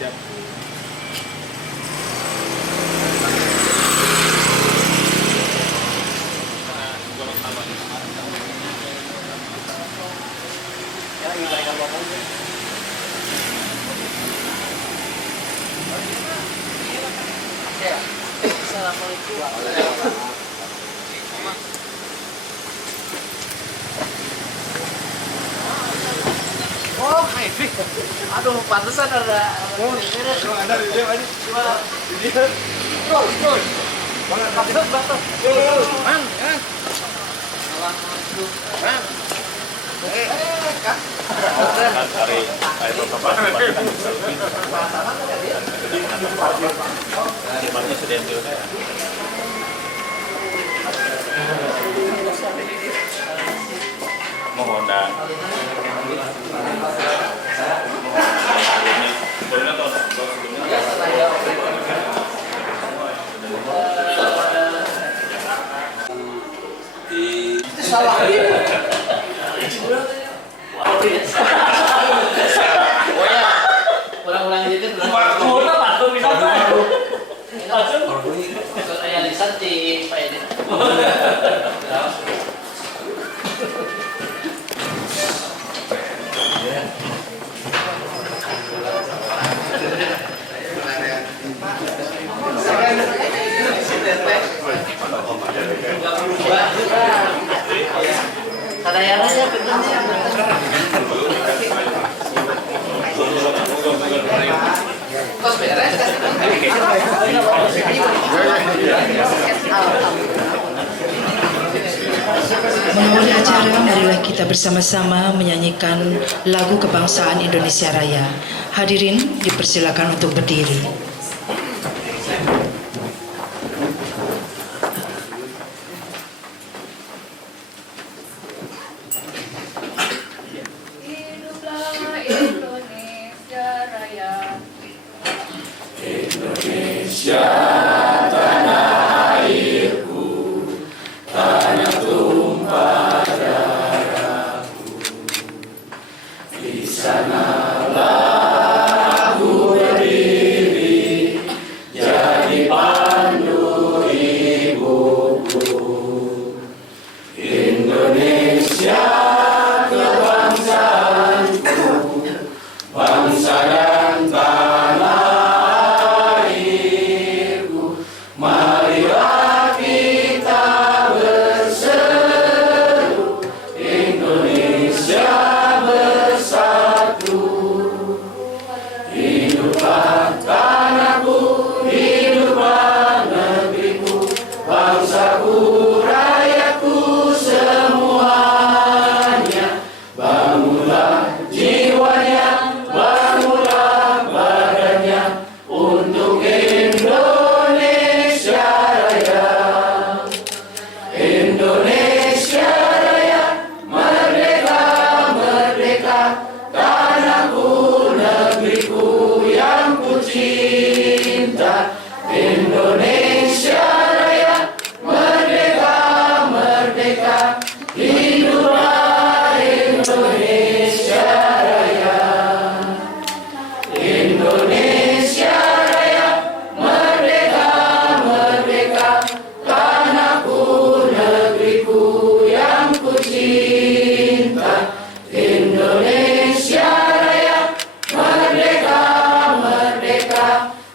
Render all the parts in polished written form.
Siap. Assalamualaikum. Oh, ini. Aduh, pantesan ada. Ada di dia, Pak. Gimana? Terus. Batas. Man, ya. Assalamualaikum. Man. Kak. Hari protokol tempatnya sudah yang dulu saya. Mohon dan Itu salah. Orang-orang itu yang disanti Pak Edi. Kadang-kadang bentuknya kos beres. Mengawali acara, marilah kita bersama-sama menyanyikan lagu kebangsaan Indonesia Raya. Hadirin dipersilakan untuk berdiri.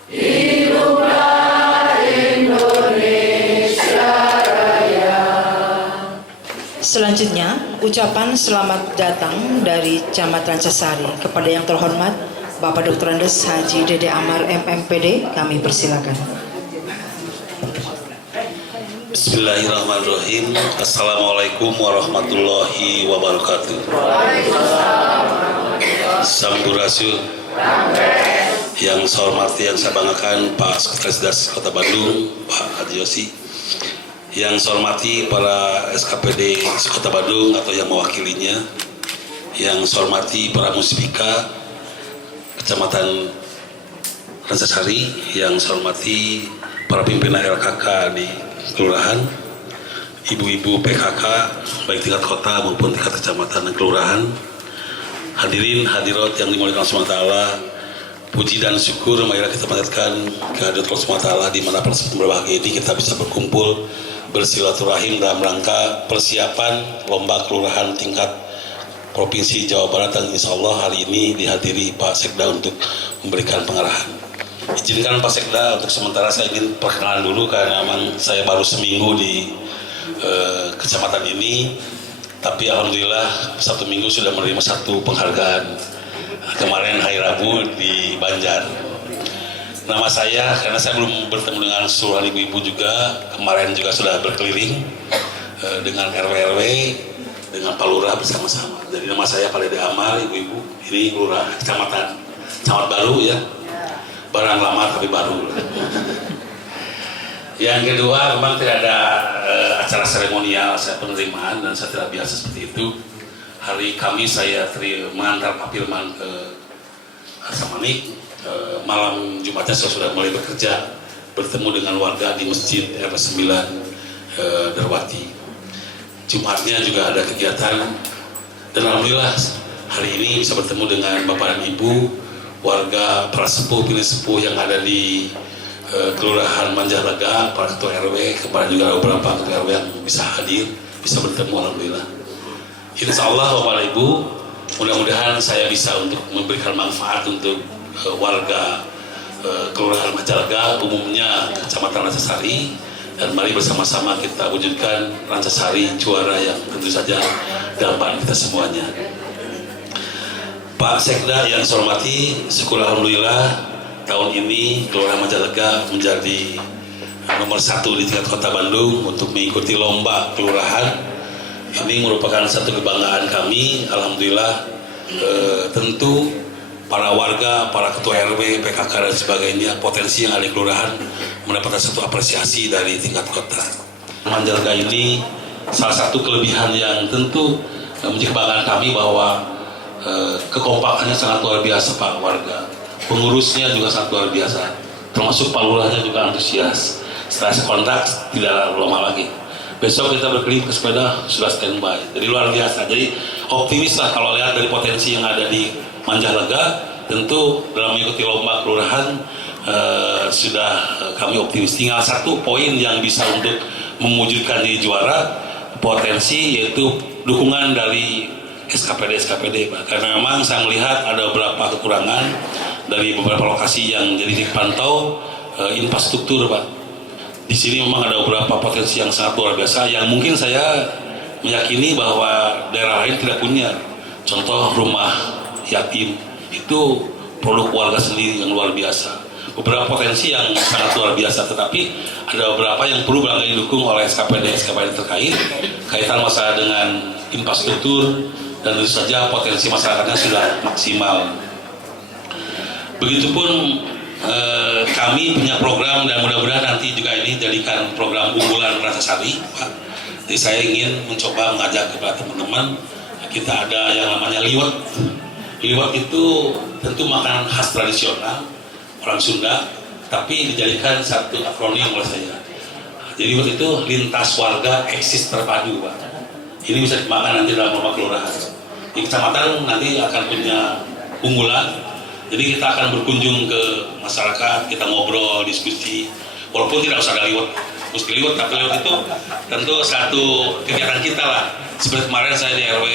Hiduplah Indonesia Raya. Selanjutnya, ucapan selamat datang dari Camat Rancasari kepada yang terhormat Bapak Dr. Andes Haji Dede Amar MMPD, kami persilakan. Bismillahirrahmanirrahim. Assalamualaikum warahmatullahi wabarakatuh. Sampurasun. Yang saya hormati, yang saya banggakan Pak Sekretaris Das Kota Bandung, Pak Haji Yosi. Yang saya hormati para SKPD Kota Bandung atau yang mewakilinya. Yang saya hormati para muspika Kecamatan Rancasari. Yang saya hormati para pimpinan LKK di kelurahan, ibu-ibu PKK baik tingkat kota maupun tingkat kecamatan dan kelurahan, hadirin hadirat yang dimuliakan Allah SWT, puji dan syukur marilah kita panjatkan kehadirat Allah SWT di mana pada saat berbahagia ini kita bisa berkumpul bersilaturahim dalam rangka persiapan lomba kelurahan tingkat Provinsi Jawa Barat, dan insya Allah hari ini dihadiri Pak Sekda untuk memberikan pengarahan. Izinkan Pak Sekda untuk sementara saya ingin perkenalan dulu karena memang saya baru seminggu di kecamatan ini, tapi alhamdulillah 1 minggu sudah menerima 1 penghargaan. Kemarin hari Rabu di Banjar. Nama saya, karena saya belum bertemu dengan seluruh ibu-ibu juga, kemarin juga sudah berkeliling dengan RW-RW, dengan Pak Lurah bersama-sama. Jadi nama saya Pak Dede Amal, ibu-ibu. Ini Lurah Kecamatan Camat Baru ya, barang lama tapi baru. Yang kedua, memang tidak ada acara seremonial saya penerimaan dan saya tidak biasa seperti itu. Hari Kamis saya mengantar Pak Firman ke Samanik. Malam Jumatnya saya sudah mulai bekerja, bertemu dengan warga di Masjid RW 9 Darwati. Jumatnya juga ada kegiatan, dan alhamdulillah hari ini bisa bertemu dengan Bapak dan Ibu, warga para sepuh, pilih sepuh yang ada di Kelurahan Manjalaga, para ketua RW, kemarin juga ada beberapa ketua RW yang bisa hadir, bisa bertemu alhamdulillah. Insya Allah Bapak Ibu, mudah-mudahan saya bisa untuk memberikan manfaat untuk warga Kelurahan Manjalaga, umumnya Kecamatan Rancasari, dan mari bersama-sama kita wujudkan Rancasari juara yang tentu saja dapat kita semuanya. Pak Sekda yang saya hormati, syukur alhamdulillah tahun ini Kelurahan Manjalaga menjadi nomor 1 di tingkat Kota Bandung untuk mengikuti lomba kelurahan. Ini merupakan satu kebanggaan kami, alhamdulillah. Tentu para warga, para ketua RW, PKK dan sebagainya, potensi yang ada di kelurahan mendapatkan satu apresiasi dari tingkat kota. Manjalaga ini salah satu kelebihan yang tentu menjadi kebanggaan kami bahwa kekompakannya sangat luar biasa Pak warga. Pengurusnya juga sangat luar biasa, termasuk Pak Lurahnya juga antusias. Setelah saya kontak tidak lama lagi, besok kita berkeliling ke sepeda sudah standby. Jadi luar biasa. Jadi optimis lah kalau lihat dari potensi yang ada di Manjalaga. Tentu dalam mengikuti lomba kelurahan sudah kami optimis. Tinggal 1 poin yang bisa untuk mewujudkan jadi juara, potensi, yaitu dukungan dari SKPD Pak. Karena memang saya melihat ada beberapa kekurangan dari beberapa lokasi yang jadi dipantau infrastruktur Pak. Di sini memang ada beberapa potensi yang sangat luar biasa yang mungkin saya meyakini bahwa daerah lain tidak punya. Contoh rumah yatim itu produk warga sendiri yang luar biasa. Beberapa potensi yang sangat luar biasa, tetapi ada beberapa yang perlu barangkali didukung oleh SKPD terkait kaitan masalah dengan infrastruktur, dan tentu saja potensi masyarakatnya sudah maksimal. Begitupun kami punya program, dan mudah-mudahan nanti juga ini jadikan program unggulan Rancasari Pak. Jadi saya ingin mencoba mengajak kepada teman-teman, kita ada yang namanya liwet. Liwet itu tentu makanan khas tradisional orang Sunda, tapi dijadikan satu akronim oleh saya. Jadi liwet itu lintas warga eksis terpadu Pak. Ini bisa dimakan nanti dalam lomba kelurahan. Di kecamatan nanti akan punya unggulan. Jadi kita akan berkunjung ke masyarakat, kita ngobrol, diskusi, walaupun tidak usah ada liwet, mesti liwet, tapi liwet itu tentu satu kegiatan kita lah. Seperti kemarin saya di RW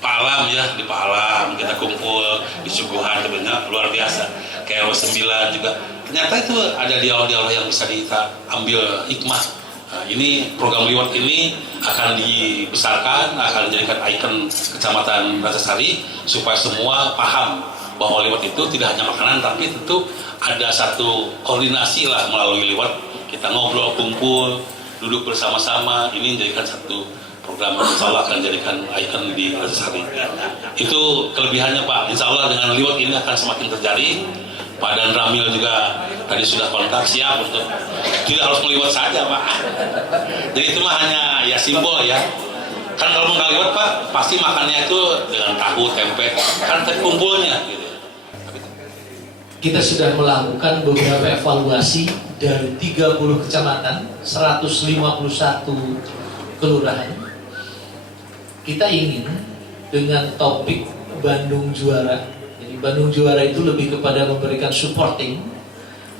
Pak Alam ya, di Pak Alam kita kumpul di Suguhan, sebenarnya luar biasa. Kayak RW 9 juga, ternyata itu ada dialog-dialog yang bisa kita ambil hikmah. Nah, ini program liwet ini akan dibesarkan, akan dijadikan ikon Kecamatan Rancasari supaya semua paham bahwa liwet itu tidak hanya makanan, tapi tentu ada satu koordinasi lah melalui liwet. Kita ngobrol, kumpul, duduk bersama-sama. Ini menjadikan satu program yang insya Allah akan dijadikan ikon di Rancasari. Itu kelebihannya Pak. Insya Allah dengan liwet ini akan semakin terjadi. Pak Dan Ramil juga tadi sudah kontak, siap untuk tidak harus meliwat saja Pak. Jadi itu mah hanya ya simbol ya. Kan kalau nggak liwat Pak, pasti makannya itu dengan tahu, tempe, kan terkumpulnya. Gitu. Kita sudah melakukan beberapa evaluasi dari 30 kecamatan, 151 kelurahan. Kita ingin dengan topik Bandung Juara. Jadi Bandung Juara itu lebih kepada memberikan supporting,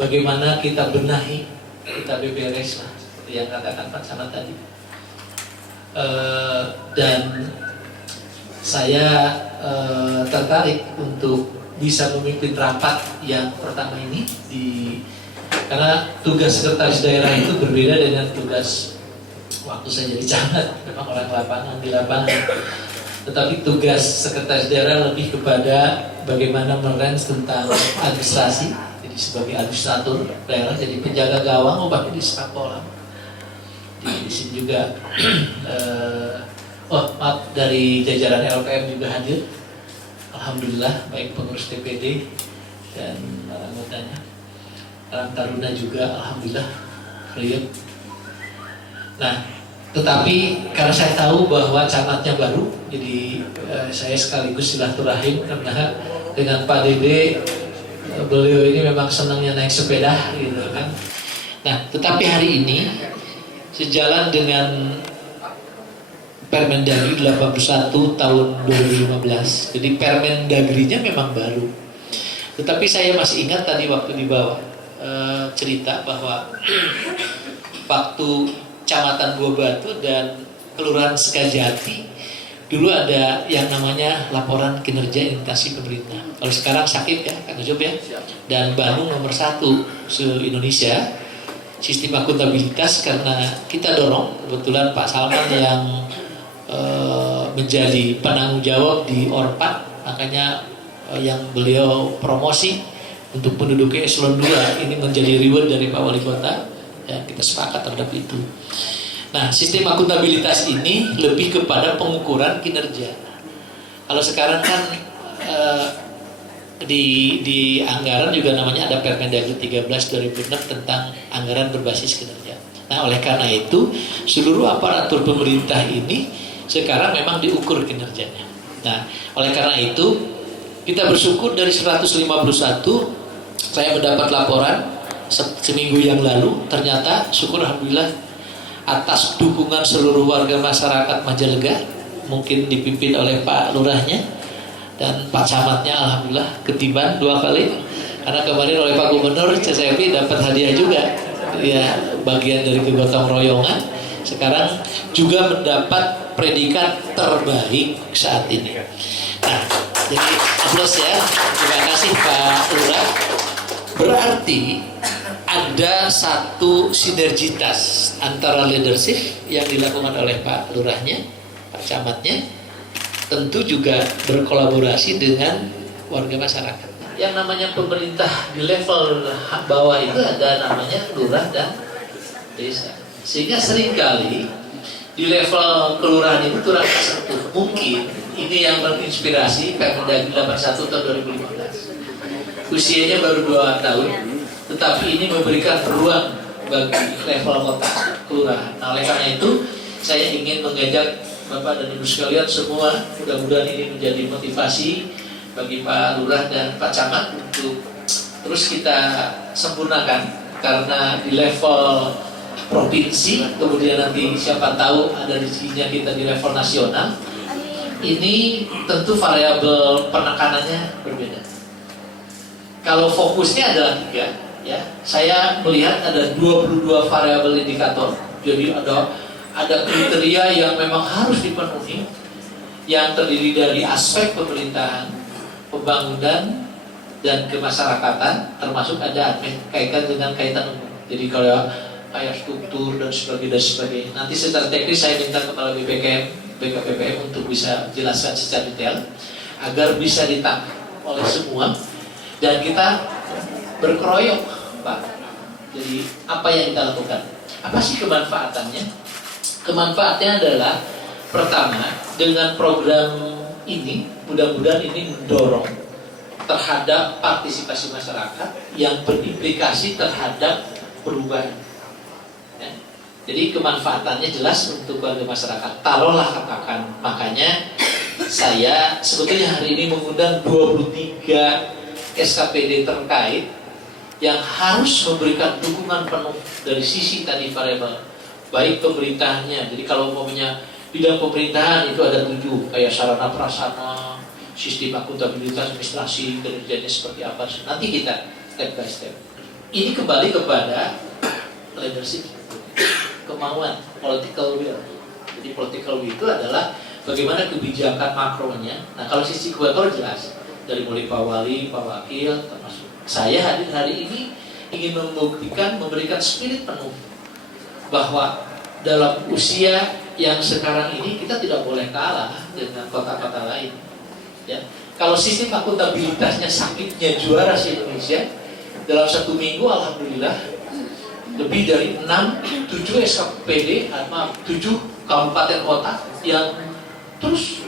bagaimana kita benahi, kita beberes lah, seperti yang katakan Pak Camat tadi. Dan saya tertarik untuk bisa memimpin rapat yang pertama ini karena tugas sekretaris daerah itu berbeda dengan tugas waktu saya jadi camat, memang orang lapangan di lapangan. Tetapi tugas sekretaris daerah lebih kepada bagaimana merens tentang administrasi, jadi sebagai administrator daerah, jadi penjaga gawang, bahkan di sepak bola. Di sini juga, maaf, dari jajaran LPM juga hadir. Alhamdulillah, baik pengurus DPD dan anggotanya. Karang Taruna juga, alhamdulillah, beliau. Nah, tetapi karena saya tahu bahwa camatnya baru, jadi saya sekaligus silaturahim karena dengan Pak Dede, beliau ini memang senangnya naik sepeda, gitu kan. Nah, tetapi hari ini sejalan dengan Permendagri 81 tahun 2015. Jadi Permendagrinya memang baru. Tetapi saya masih ingat tadi waktu di bawah cerita bahwa waktu Kecamatan Buah Batu dan Kelurahan Sekajati dulu ada yang namanya laporan kinerja instansi pemerintah. Kalau sekarang sakit ya, Kang Job ya. Dan Bandung nomor 1 se-Indonesia sistem akuntabilitas, karena kita dorong kebetulan Pak Salman yang menjadi penanggung jawab di Orpat, makanya yang beliau promosi untuk penduduknya eselon 2 ini menjadi reward dari Pak Wali Kota, ya kita sepakat terhadap itu. Nah, sistem akuntabilitas ini lebih kepada pengukuran kinerja. Kalau sekarang kan di anggaran juga namanya ada Permendagri 13 2006 tentang anggaran berbasis kinerja. Nah, oleh karena itu seluruh aparatur pemerintah ini sekarang memang diukur kinerjanya. Nah, oleh karena itu kita bersyukur dari 151 saya mendapat laporan seminggu yang lalu, ternyata syukur alhamdulillah atas dukungan seluruh warga masyarakat Majalengka, mungkin dipimpin oleh Pak Lurahnya dan Pak Camatnya, alhamdulillah ketiban 2 kali. Karena kemarin oleh Pak Gubernur CCP dapat hadiah juga, ya bagian dari kegotong royongan. Sekarang juga mendapat predikat terbaik saat ini. Nah, jadi aplaus ya. Terima kasih Pak Lurah. Berarti ada satu sinergitas antara leadership yang dilakukan oleh Pak Lurahnya, Pak Camatnya, tentu juga berkolaborasi dengan warga masyarakat. Yang namanya pemerintah di level bawah itu ada namanya lurah dan desa. Sehingga seringkali di level kelurahan itu kurang tersentuh. Mungkin ini yang menginspirasi Permendagri 81 tahun 2015. Usianya baru 2 tahun, tetapi ini memberikan peluang bagi level kota kelurahan. Nah, oleh karena itu saya ingin mengajak Bapak dan Ibu sekalian semua, mudah-mudahan ini menjadi motivasi bagi Pak Lurah dan Pak Camat untuk terus kita sempurnakan, karena di level provinsi, kemudian nanti siapa tahu ada rezekinya kita di level nasional, ini tentu variabel penekanannya berbeda. Kalau fokusnya adalah 3, ya, saya melihat ada 22 variabel indikator. Jadi ada kriteria yang memang harus dipenuhi, yang terdiri dari aspek pemerintahan, pembangunan, dan kemasyarakatan, termasuk ada kaitan dengan kaitan umum. Jadi kalau kayak struktur dan sebagainya. Nanti secara teknis saya minta kepala BKPPM untuk bisa jelaskan secara detail agar bisa ditangkap oleh semua dan kita berkeroyok, Pak. Jadi apa yang kita lakukan? Apa sih kemanfaatannya? Kemanfaatnya adalah pertama, dengan program ini mudah-mudahan ini mendorong terhadap partisipasi masyarakat yang berimplikasi terhadap perubahan. Ya. Jadi kemanfaatannya jelas untuk warga masyarakat. Taruhlah katakan, makanya saya sebetulnya hari ini mengundang 23 SKPD terkait yang harus memberikan dukungan penuh dari sisi tadi variabel, baik pemerintahnya. Jadi kalau umpamanya bidang pemerintahan itu ada 7, kayak sarana prasarana, sistem akuntabilitas administrasi kinerjanya seperti apa, nanti kita step by step. Ini kembali kepada leadership, kemauan, political will. Jadi political will itu adalah bagaimana kebijakan makronya. Nah, kalau sisi kuator jelas dari mulai Pak Wali, Pak Wakil, termasuk saya hadir hari ini ingin memberikan spirit penuh bahwa dalam usia yang sekarang ini kita tidak boleh kalah dengan kota-kota lain. Ya. Kalau sistem akuntabilitasnya sakitnya juara se Indonesia, dalam 1 minggu alhamdulillah lebih dari 7 SKPD, 7 kabupaten kota yang terus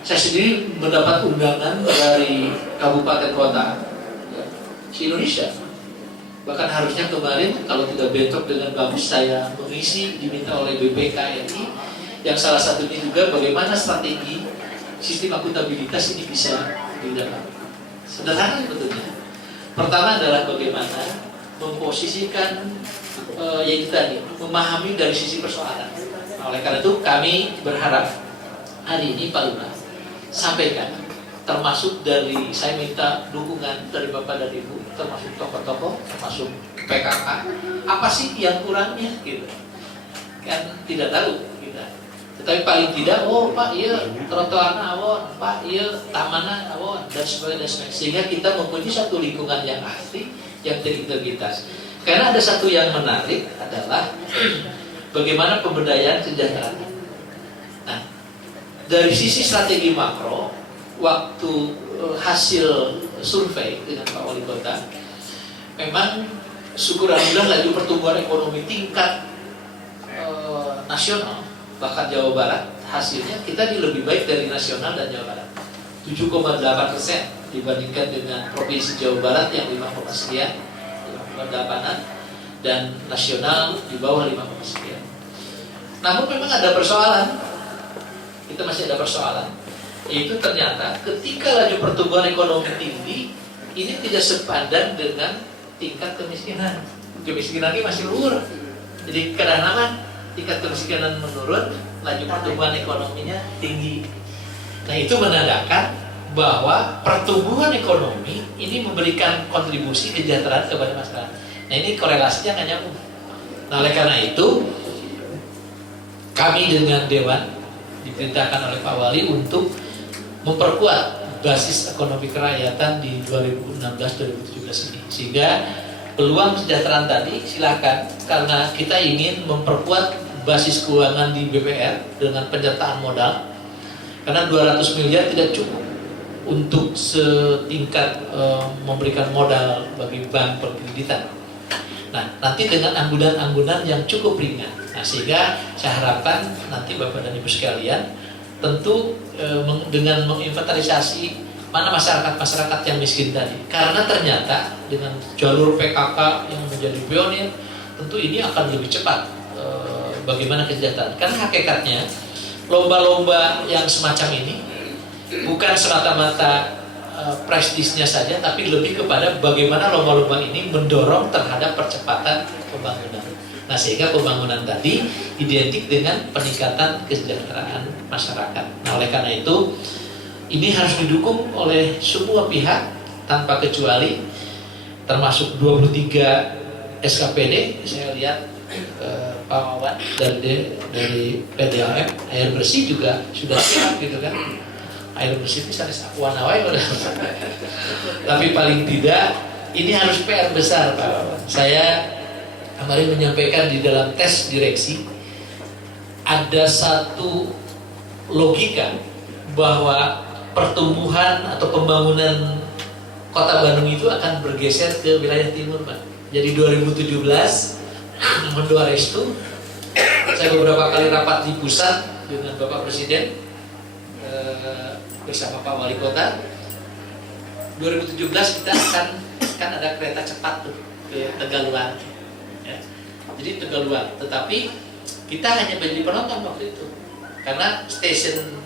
saya sendiri mendapat undangan dari kabupaten kota se-Indonesia. Bahkan harusnya kemarin kalau tidak bentrok dengan bagus saya mengisi diminta oleh BPKNI yang salah satunya juga bagaimana strategi sistem akuntabilitas ini bisa didapat. Sederhana sebetulnya. Pertama adalah bagaimana memposisikan yaitu tadi memahami dari sisi persoalan. Nah, oleh karena itu kami berharap hari ini Pak Lurah sampaikan, termasuk dari saya minta dukungan dari Bapak dan Ibu, termasuk tokoh-tokoh, termasuk PKK, apa sih yang kurangnya gitu. Kan tidak tahu kita. Tetapi paling tidak, oh Pak iya trotoarnya awon, Pak iya tamannya awon, dan sebagainya. Sehingga kita mempunyai satu lingkungan yang asli, yang terintegritas. Karena ada satu yang menarik adalah bagaimana pemberdayaan kesejahteraan. Nah, dari sisi strategi makro, waktu hasil survei dengan Pak Wali Kota, memang syukur alhamdulillah laju pertumbuhan ekonomi tingkat nasional, bahkan Jawa Barat hasilnya kita lebih baik dari nasional dan Jawa Barat, 7,8% dibandingkan dengan provinsi Jawa Barat yang 5, sekian, 5,8an, dan nasional di bawah 5, sekian. Namun memang ada persoalan, kita masih ada persoalan. Itu ternyata ketika laju pertumbuhan ekonomi tinggi, ini tidak sepadan dengan tingkat kemiskinan. Kemiskinan ini masih luhur. Jadi kadang-kadang tingkat kemiskinan menurun, laju pertumbuhan ekonominya tinggi. Nah, itu menandakan bahwa pertumbuhan ekonomi ini memberikan kontribusi kesejahteraan kepada masyarakat. Nah, ini korelasinya nggak nyambung. Nah, oleh karena itu kami dengan Dewan diperintahkan oleh Pak Wali untuk memperkuat basis ekonomi kerakyatan di 2016-2017 ini, sehingga peluang kesejahteraan tadi silakan, karena kita ingin memperkuat basis keuangan di BPR dengan penyertaan modal, karena 200 miliar tidak cukup untuk setingkat memberikan modal bagi bank perkreditan. Nah, nanti dengan anggunan-anggunan yang cukup ringan. Nah, sehingga saya harapkan nanti Bapak dan Ibu sekalian tentu dengan menginventarisasi mana masyarakat-masyarakat yang miskin tadi. Karena ternyata dengan jalur PKK yang menjadi pionir, tentu ini akan lebih cepat bagaimana kesejahteraan. Karena hakikatnya lomba-lomba yang semacam ini bukan semata-mata prestisnya saja, tapi lebih kepada bagaimana lomba-lomba ini mendorong terhadap percepatan pembangunan. Nah, sehingga pembangunan tadi identik dengan peningkatan kesejahteraan masyarakat. Nah, oleh karena itu ini harus didukung oleh semua pihak tanpa kecuali, termasuk 23 SKPD. Saya lihat Pak Wawan dari PDAM, air bersih juga sudah siap gitu kan. Air bersih bisa warna-warni udah. Tapi paling tidak ini harus PR besar, Pak Wawan. Saya kemarin menyampaikan di dalam tes direksi ada satu logika bahwa pertumbuhan atau pembangunan Kota Bandung itu akan bergeser ke wilayah timur, Pak. Jadi 2017 mendoa restu, saya beberapa kali rapat di pusat dengan Bapak Presiden bersama Pak Wali Kota. 2017 kita kan ada kereta cepat tuh ke Tegaluar. Ya. Jadi Tegaluar, tetapi kita hanya menjadi penonton waktu itu karena stasiun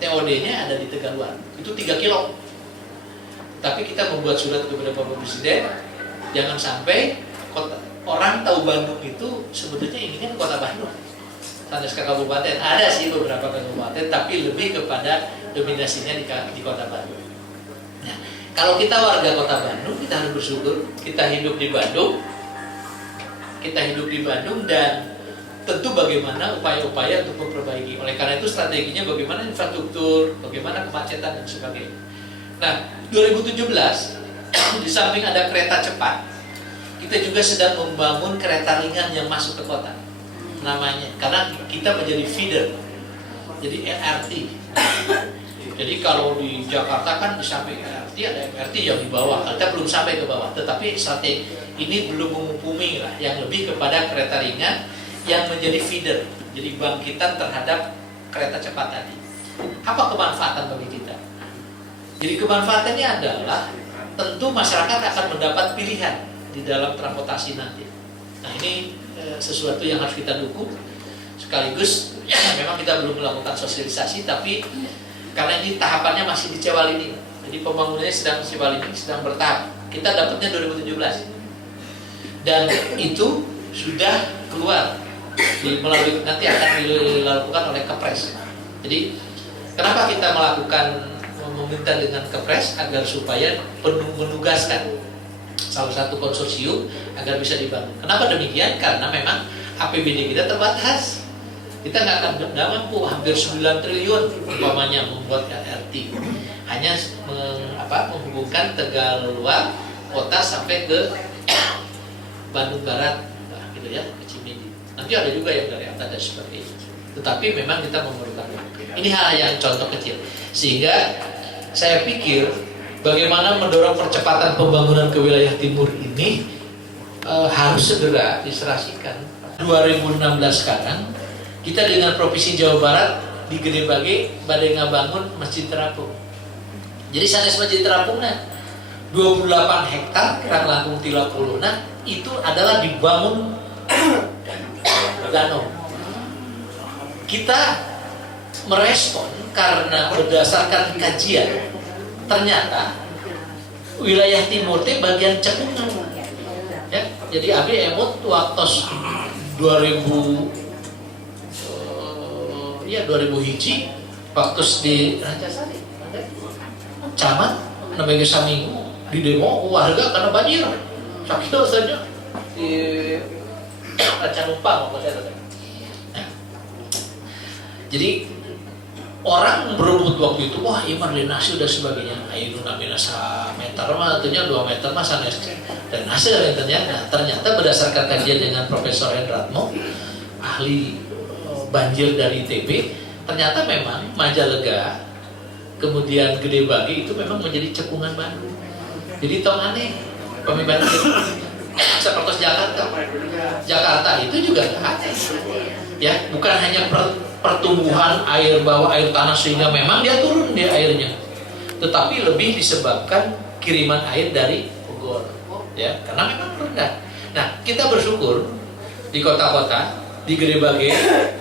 TOD-nya ada di Tegaluar, itu 3 kilo. Tapi kita membuat surat kepada Bapak Presiden, jangan sampai orang tahu Bandung itu sebetulnya ini kan Kota Bandung. Tanda kabupaten ada sih beberapa kabupaten, tapi lebih kepada dominasinya di Kota Bandung. Nah, kalau kita warga Kota Bandung, kita harus bersyukur kita hidup di Bandung, dan tentu bagaimana upaya-upaya untuk memperbaiki. Oleh karena itu strateginya bagaimana infrastruktur, bagaimana kemacetan dan sebagainya. Nah, 2017 di samping ada kereta cepat, kita juga sedang membangun kereta ringan yang masuk ke kota. Namanya, karena kita menjadi feeder, jadi LRT. Jadi kalau di Jakarta kan di samping LRT ada MRT yang di bawah, kita belum sampai ke bawah. Tetapi strategi ini belum mengupumi lah, yang lebih kepada kereta ringan yang menjadi feeder, jadi bangkitan terhadap kereta cepat tadi. Apa kemanfaatan bagi kita? Jadi kemanfaatannya adalah tentu masyarakat akan mendapat pilihan di dalam transportasi nanti. Nah ini sesuatu yang harus kita dukung. Sekaligus memang kita belum melakukan sosialisasi, tapi karena ini tahapannya masih di Cewalini, jadi pembangunannya sedang Cewalini sedang bertahap. Kita dapatnya 2017 dan itu sudah keluar melalui, nanti akan dilakukan oleh Kepres. Jadi kenapa kita meminta dengan Kepres agar supaya menugaskan salah satu konsorsium agar bisa dibangun. Kenapa demikian? Karena memang APBD kita terbatas. Kita nggak mampu, hampir 9 triliun umpamanya membuat LRT. Hanya menghubungkan Tegaluar kota sampai ke Bandung Barat, gitu ya, ke Cimindi. Nanti ada juga yang dari atas dan sebagainya. Tetapi memang kita memerlukan. Ini hal yang contoh kecil. Sehingga saya pikir bagaimana mendorong percepatan pembangunan ke wilayah timur ini harus segera diserasikan. 2016 sekarang kita dengan Provinsi Jawa Barat di Gede Bage badai ngabangun Masjid Terapung. Jadi sanes Masjid Terapung 28 hektar kira langkung 30. Nah itu adalah dibangun danau. Kita merespon karena berdasarkan kajian ternyata wilayah timur itu bagian cekungan. Ya, jadi abi emut waktu 2000 hiji waktu di Rancasari camat namanya saminggu di demo warga karena banjir sakit saja di Racanumpang. Nah, jadi orang berebut waktu itu, wah iman drenase dan sebagainya. Ayo namanya meter mah, tentunya 2 meter mah sanes drenase ternyata. Ternyata berdasarkan kajian dengan Profesor Hendratmo, ahli banjir dari ITB, ternyata memang Majalega, kemudian Gede Bage itu memang menjadi cekungan Bandung. Jadi tong aneh, pemimpin seperti Jakarta itu juga aneh. Ya, bukan hanya pertumbuhan air bawah air tanah sehingga memang dia turun di airnya, tetapi lebih disebabkan kiriman air dari Bogor, ya, karena memang rendah. Nah, kita bersyukur di kota-kota di Gede Bage,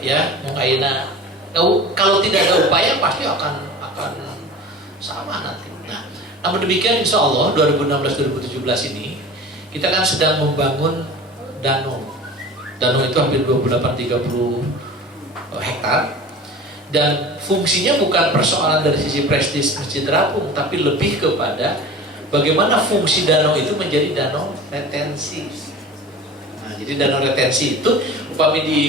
ya, Mungaina, kalau tidak ada upaya pasti akan sama nanti. Nah, namun demikian insya Allah 2016-2017 ini kita kan sedang membangun danau. Danau itu hampir 28-30 hektar dan fungsinya bukan persoalan dari sisi prestis Masjid Terapung, tapi lebih kepada bagaimana fungsi danau itu menjadi danau retensi. Nah, jadi danau retensi itu upami di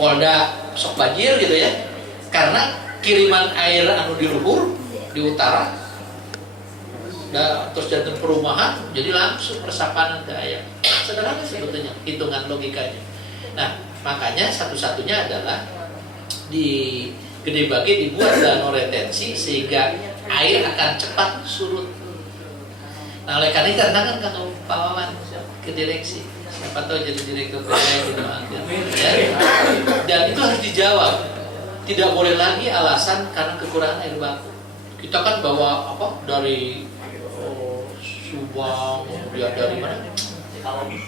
Polda sok banjir gitu ya, karena kiriman air anu di luhur di utara terus jantung perumahan jadi langsung resapan ke air. Sederhana sebetulnya hitungan logikanya. Nah, makanya satu-satunya adalah di Gede Bage dibuat danau retensi sehingga air akan cepat surut. Nah, oleh karena itu tantangan kalau Pak Wawan ke direksi, siapa tahu jadi direktur PDAM ya. Dan itu harus dijawab. Tidak boleh lagi alasan karena kekurangan air baku. Kita kan bawa dari Subang, kemudian dari mana?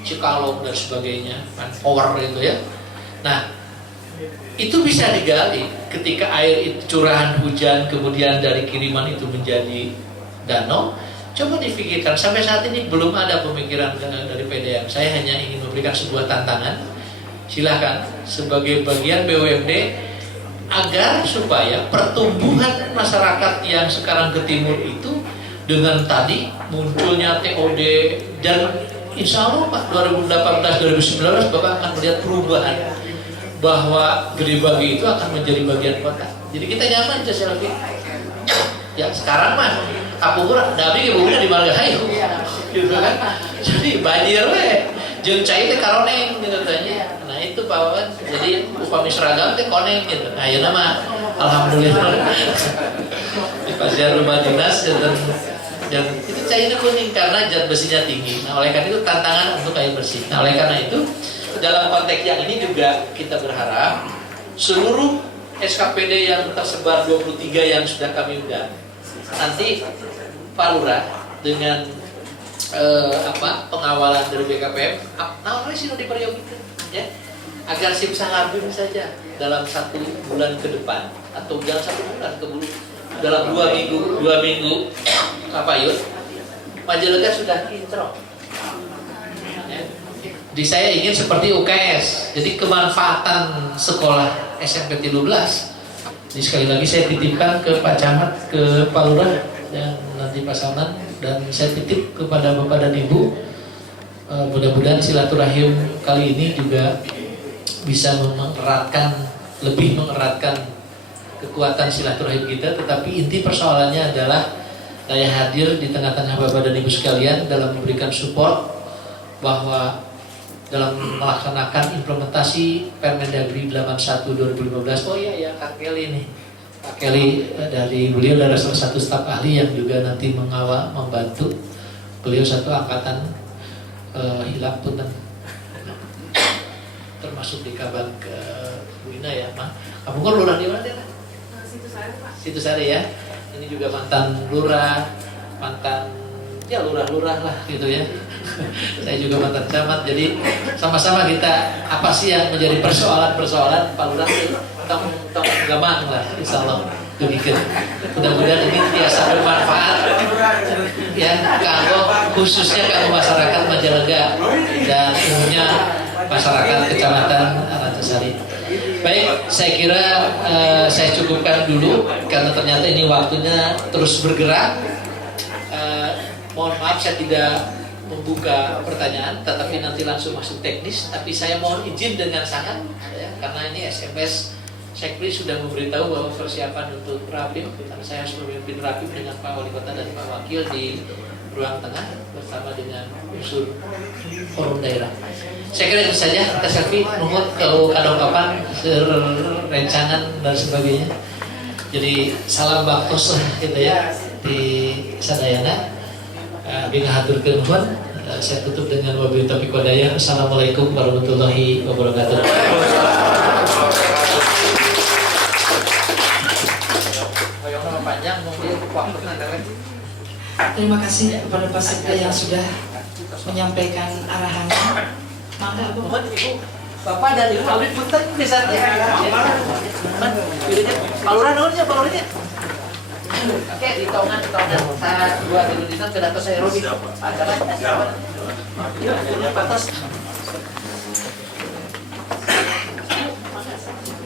Cikalong dan sebagainya, power itu ya. Nah, itu bisa digali ketika air itu curahan hujan kemudian dari kiriman itu menjadi danau. Coba dipikirkan, sampai saat ini belum ada pemikiran dari PDAM. Saya hanya ingin memberikan sebuah tantangan. Silakan sebagai bagian BUMD agar supaya pertumbuhan masyarakat yang sekarang ke timur itu dengan tadi munculnya TOD dan insya Allah Pak 2018-2019 Bapak akan melihat perubahan bahwa Gede Bage itu akan menjadi bagian kota. Jadi kita nyaman aja lebih. Ya sekarang mah kapungkur tapi ibunya di Margahayu, gitu kan. Jadi banjir weh, jeung cai teh karoneng gitu tanya. Nah itu Pak Wawan, jadi upami seragam teh koneng gitu. Nah ieu mah alhamdulillah. Di pasar rumah dinas dan itu cainya kuning karena zat besinya tinggi. Nah oleh karena itu tantangan untuk air bersih. Nah oleh karena itu dalam konteks yang ini juga kita berharap seluruh SKPD yang tersebar 23 yang sudah kami undang nanti Pak Lurah dengan pengawalan dari BKPM naon sih diperyogikan ya agar si bisa ngabim saja dalam 1 bulan ke depan atau jangan 1 bulan ke bulan dalam 2 minggu apa yuk Majalengka sudah intro ya. Di saya ingin seperti UKS jadi kemanfaatan sekolah SMP 13. Jadi sekali lagi saya titipkan ke Pak Camat, ke Pak Lurah dan nanti Pak Saman dan saya titip kepada Bapak dan Ibu mudah-mudahan silaturahim kali ini juga bisa lebih mengeratkan kekuatan silaturahim kita. Tetapi inti persoalannya adalah saya hadir di tengah-tengah Bapak dan Ibu sekalian dalam memberikan support bahwa dalam melaksanakan implementasi Permendagri 81 2015. Oh iya ya Kak Kelly nih. Kak Kelly dari beliau adalah salah satu staf ahli yang juga nanti mengawal membantu. Beliau satu angkatan hilap punten. Termasuk di Kabang ke Buina ya, Mah. Kamu kan lurah di mana deh? Situ Sari, Pak. Situ Sari ya. Ini juga mantan lurah, mantan ya lurah-lurah lah gitu ya. Saya juga mantan camat, jadi sama-sama kita apa sih yang menjadi persoalan Pak Lurah tong gampang lah, insya Allah demikian. Mudah-mudahan ini biasa bermanfaat ya kanggo khususnya kanggo masyarakat Majalengka dan umumnya masyarakat Kecamatan Rantasari. Baik, saya kira saya cukupkan dulu karena ternyata ini waktunya terus bergerak. Mohon maaf saya tidak membuka pertanyaan, tetapi nanti langsung masuk teknis. Tapi saya mohon izin dengan sangat, ya, karena ini SMS Sekri sudah memberitahu bahwa persiapan untuk rapim, karena saya harus memimpin rapim dengan Pak Wali Kota dan Pak Wakil di ruang tengah bersama dengan unsur forum daerah. Saya kira itu saja. Kita Sekri nuhun kalau kadang-kapan rencangan dan sebagainya. Jadi salam baktos lah gitu ya di Sadayana. Bila haturkeun nuhun, saya tutup dengan wabillahi taufiq wal hidayah. Assalamualaikum warahmatullahi wabarakatuh. Terima kasih kepada Pak Sekda yang sudah menyampaikan arahannya. Mangga Bu. Bapak dan Ibu audit punten bisa teh. Pak Lurah nuhunnya, Pak Lurahnya. Oke, ditongan. Saya 2 dina ke data saya rugi. Acara. Yuk, patos.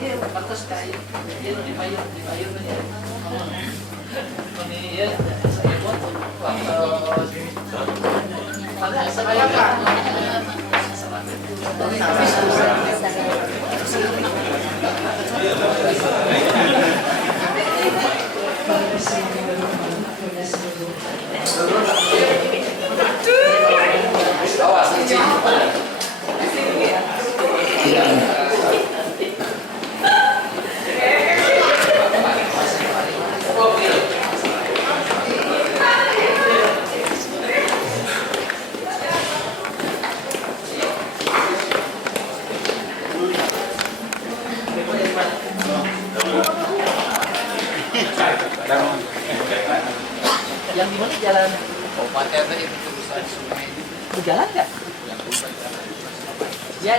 Iya, patos kayu. Iya, dipayun aja. Ini ya, saya buat patos. Mana saya Pak? Yang di mana jalan? Kabupaten itu terusan sungai. Berjalan nggak? Ya.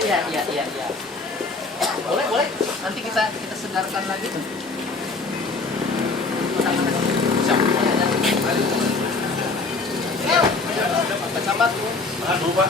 Boleh. Nanti kita segarkan lagi. Sahabat. Lupa.